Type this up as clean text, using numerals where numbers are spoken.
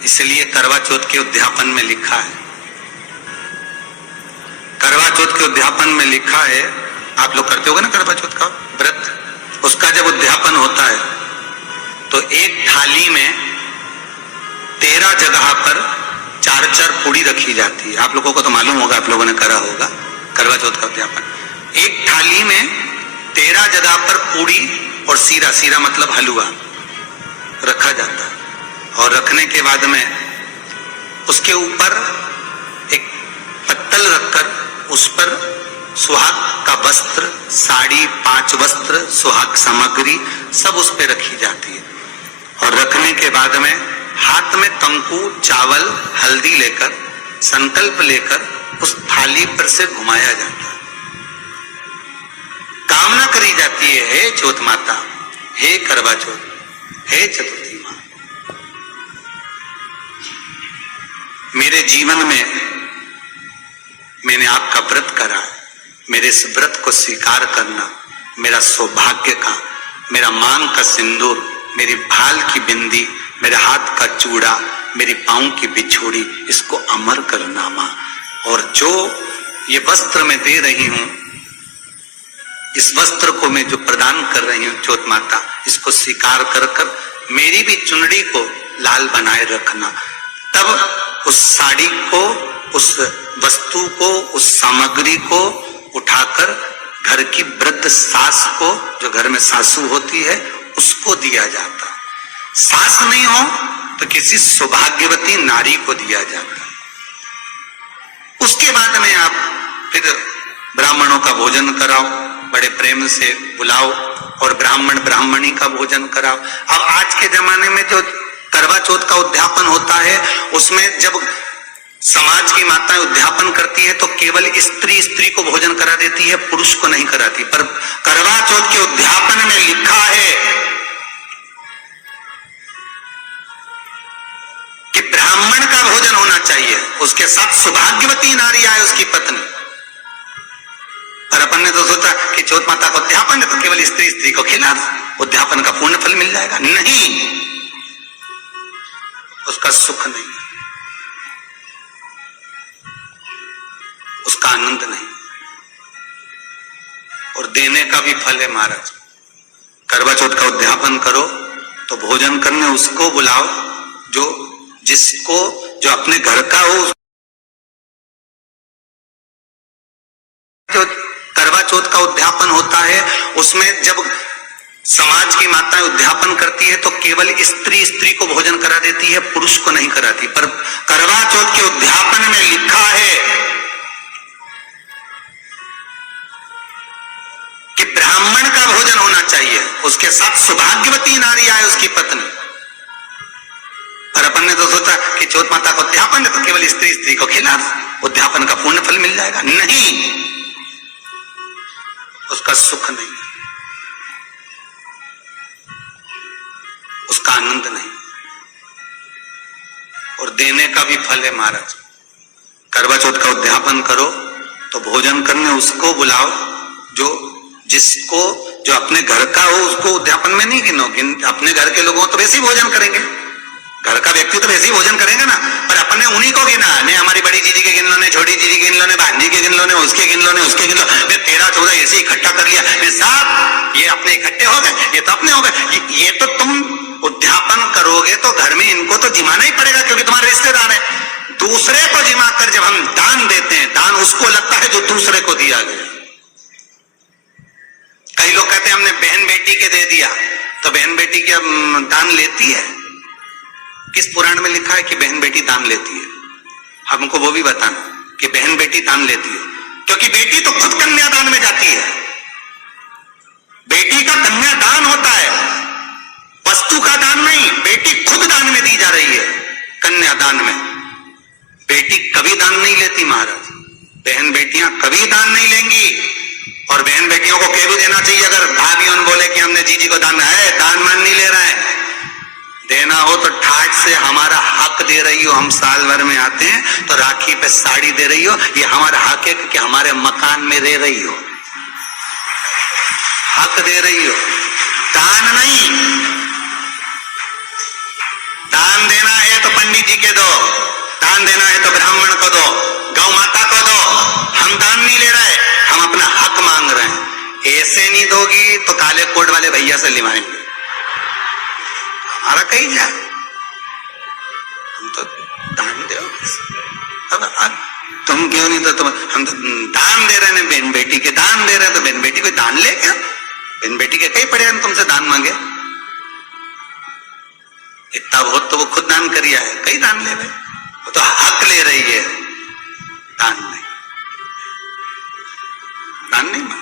इसलिए करवा चौथ के उद्यापन में लिखा है, करवा चौथ के उद्यापन में लिखा है, आप लोग करते होगे ना करवा चौथ का व्रत, उसका जब उद्यापन होता है तो एक थाली में 13 जगह पर 4-4 पूड़ी रखी जाती है। आप लोगों को तो मालूम होगा, आप लोगों ने करा होगा करवा चौथ का उद्यापन। एक थाली में 13 जगह पर पूड़ी और सीरा, सीरा मतलब हलवा रखा जाता है, और रखने के बाद में उसके ऊपर एक पत्तल रखकर उस पर सुहाग का वस्त्र, साड़ी, 5 वस्त्र, सुहाग सामग्री सब उस पर रखी जाती है। और रखने के बाद में हाथ में कंकु, चावल, हल्दी लेकर, संकल्प लेकर उस थाली पर से घुमाया जाता है। कामना करी जाती है, हे चौथ माता, हे करवा चौथ, हे चतुर्थी मां, मेरे जीवन में मैंने आपका व्रत करा है, मेरे इस व्रत को स्वीकार करना, मेरा सौभाग्य का, मेरा मांग का सिंदूर, मेरी भाल की बिंदी, मेरे हाथ का चूड़ा, मेरी पांव की बिछोड़ी, इसको अमर करना मां। और जो ये वस्त्र मैं दे रही हूं, इस वस्त्र को मैं जो प्रदान कर रही हूं चौथ माता, इसको स्वीकार कर कर मेरी भी चुनड़ी को लाल बनाए रखना। तब उस साड़ी को, उस वस्तु को, उस सामग्री को उठाकर घर की वृद्ध सास को, जो घर में सासू होती है, उसको दिया जाता। सास नहीं हो तो किसी सौभाग्यवती नारी को दिया जाता। उसके बाद में आप फिर ब्राह्मणों का भोजन कराओ, बड़े प्रेम से बुलाओ और ब्राह्मण ब्राह्मणी का भोजन कराओ। अब आज के जमाने में जो करवा चौथ का उद्यापन होता है, उसमें जब समाज की माताएं उद्यापन करती है तो केवल स्त्री स्त्री को भोजन करा देती है, पुरुष को नहीं कराती। पर करवा चौथ के उद्यापन में लिखा है कि ब्राह्मण का भोजन होना चाहिए, उसके साथ सौभाग्यवती नारी आए, उसकी पत्नी। पर अपन ने तो सोचा कि चौथ माता का उद्यापन है तो केवल स्त्री स्त्री को खिला, उद्यापन का पूर्ण फल मिल जाएगा। नहीं, उसका सुख नहीं, उसका आनंद नहीं, और देने का भी फल है महाराज। करवा चौथ का उद्यापन करो तो भोजन करने उसको बुलाओ जो अपने घर का हो। जो करवा चौथ का उद्यापन होता है, उसमें जब समाज की माताएं उद्यापन करती है तो केवल स्त्री स्त्री को भोजन करा देती है, पुरुष को नहीं कराती। पर करवा चौथ के उद्यापन में लिखा है कि ब्राह्मण का भोजन होना चाहिए, उसके साथ सौभाग्यवती नारी आए, उसकी पत्नी। पर अपन ने तो सोचा कि चौथ माता का उद्यापन है तो केवल स्त्री स्त्री को खिला, उद्यापन का पूर्ण फल मिल जाएगा। नहीं, उसका सुख नहीं, उसका आनंद नहीं, और देने का भी फल है महाराज। करवा चौथ का उद्यापन करो तो भोजन करने उसको बुलाओ जो अपने घर का हो, उसको उद्यापन में नहीं गिनो। अपने घर के लोगों तो वैसे ही भोजन करेंगे, घर का व्यक्ति तो वैसे ही भोजन करेंगे ना, पर अपने उन्हीं को गिना। ने हमारी बड़ी जीजी के गिन लो, ने छोटी जीजी के गिन लो, ने भांजी के गिन लो, ने उसके गिन लो, ने उसके गिन लो, ने 13-14 ऐसे इकट्ठा कर लिया, ने सब ये अपने इकट्ठे हो गए, ये तो अपने हो गए। ये तो तुम उद्यापन करोगे तो घर में इनको तो जिमाना ही पड़ेगा, क्योंकि तुम्हारे रिश्तेदार है। दूसरे को जिमा कर जब हम दान देते हैं, दान उसको लगता है जो दूसरे को दिया गया। कई लोग कहते हैं हमने बहन बेटी के दे दिया, तो बहन बेटी क्या दान लेती है? किस पुराण में लिखा है कि बहन बेटी दान लेती है? हमको वो भी बताना कि बहन बेटी दान लेती है, क्योंकि बेटी तो खुद कन्यादान में जाती है। बेटी का कन्यादान होता है, वस्तु का दान नहीं। बेटी खुद दान में दी जा रही है, कन्यादान में। बेटी कभी दान नहीं लेती महाराज, बहन बेटियां कभी दान नहीं लेंगी। और बहन बेटियों को कह भी देना चाहिए, अगर भाभी उन बोले कि हमने जीजी को दान है, दान मान नहीं ले रहा है, देना हो तो ठाट से हमारा हक दे रही हो। हम साल भर में आते हैं तो राखी पे साड़ी दे रही हो, ये हमारा हक है कि हमारे मकान में दे रही हो, हक दे रही हो, दान नहीं। दान देना है तो पंडित बेटी के दो, दान देना है तो ब्राह्मण को दो, गौ माता को दो। हम दान नहीं ले रहे, हम अपना हक मांग रहे हैं। ऐसे नहीं दोगी तो काले कोट वाले भैया से लिवाएंगे, हमारा कहीं जाए, हम तो दान दो। अब तुम क्यों नहीं, तो तुम, हम तो दान दे रहे हैं, बहन बेटी के दान दे रहे हैं, तो बहन बेटी को दान ले क्या? बहन बेटी के कहीं पड़े हैं तुमसे दान मांगे? इतना बहुत तो वो खुद दान करिया है, कई दान ले रहे, वो तो हक ले रही है, दान नहीं, दान नहीं मांग।